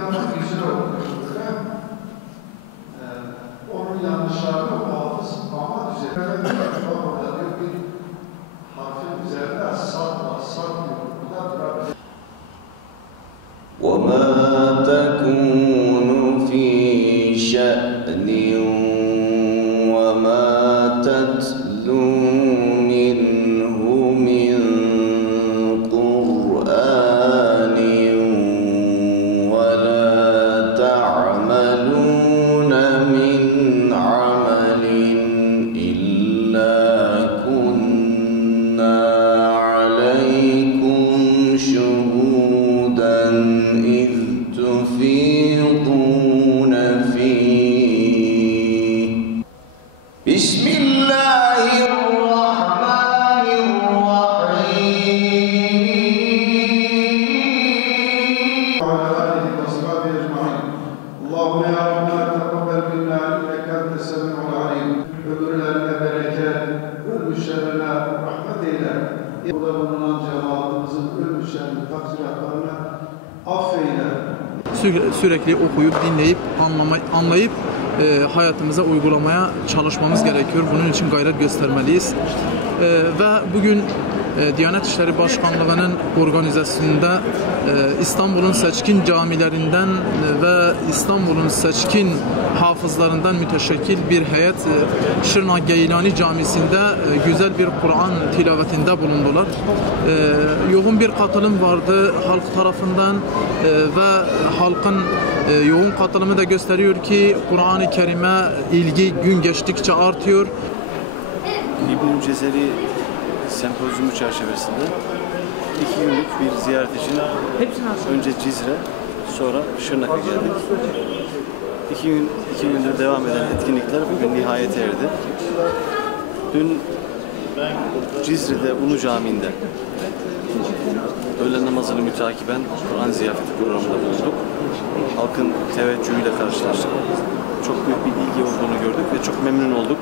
dünyanın güzel okuyoruz. Onun yanlışlarını hafız ama düzenlemede orada diyor bir harfin üzerinde sat yok. Bu da durabilir. وَمَا تَكُونُ فِي شَأْنٍ وَمَا تَتْلُو مِنْهُ مِنْ قُرْآنٍ وَلَا تَعْمَلُونَ مِنْ عَمَلٍ إِلَّا كُنَّا عَلَيْكُمْ شُهُودًا إِذْ تُفِيضُونَ فِيهِ بسم الله الرحمن الرحيم وعلى آله وصحبه أجمعين. اللهم يا ربنا تقبل منا إنك أنت السميع العليم. Ömürlerine bereket, ölmüşlerine rahmet eyle. Burada bulunan cemaatimizin ölmüşlerinin taksiratlarını affeyle. Sürekli okuyup, dinleyip, anlayıp hayatımıza uygulamaya çalışmamız gerekiyor. Bunun için gayret göstermeliyiz. Ve bugün Diyanet İşleri Başkanlığı'nın organizasyonunda İstanbul'un seçkin camilerinden ve İstanbul'un seçkin hafızlarından müteşekkil bir heyet Şırnak Geylani Camisi'nde güzel bir Kur'an tilavetinde bulundular. Yoğun bir katılım vardı halk tarafından ve halkın yoğun katılımı da gösteriyor ki Kur'an-ı Kerim'e ilgi gün geçtikçe artıyor. İbn-i Cezeri sempozyumu çerçevesinde 2 günlük bir ziyaret için önce Cizre, sonra Şırnak'a geldik. 2 gündür devam eden etkinlikler bugün nihayete erdi. Dün Cizre'de Ulu Camii'nde öğle namazını mütakiben Kur'an ziyafeti programında bulunduk. Halkın teveccühüyle karşılaştık. Çok büyük bir ilgi olduğunu gördük ve çok memnun olduk.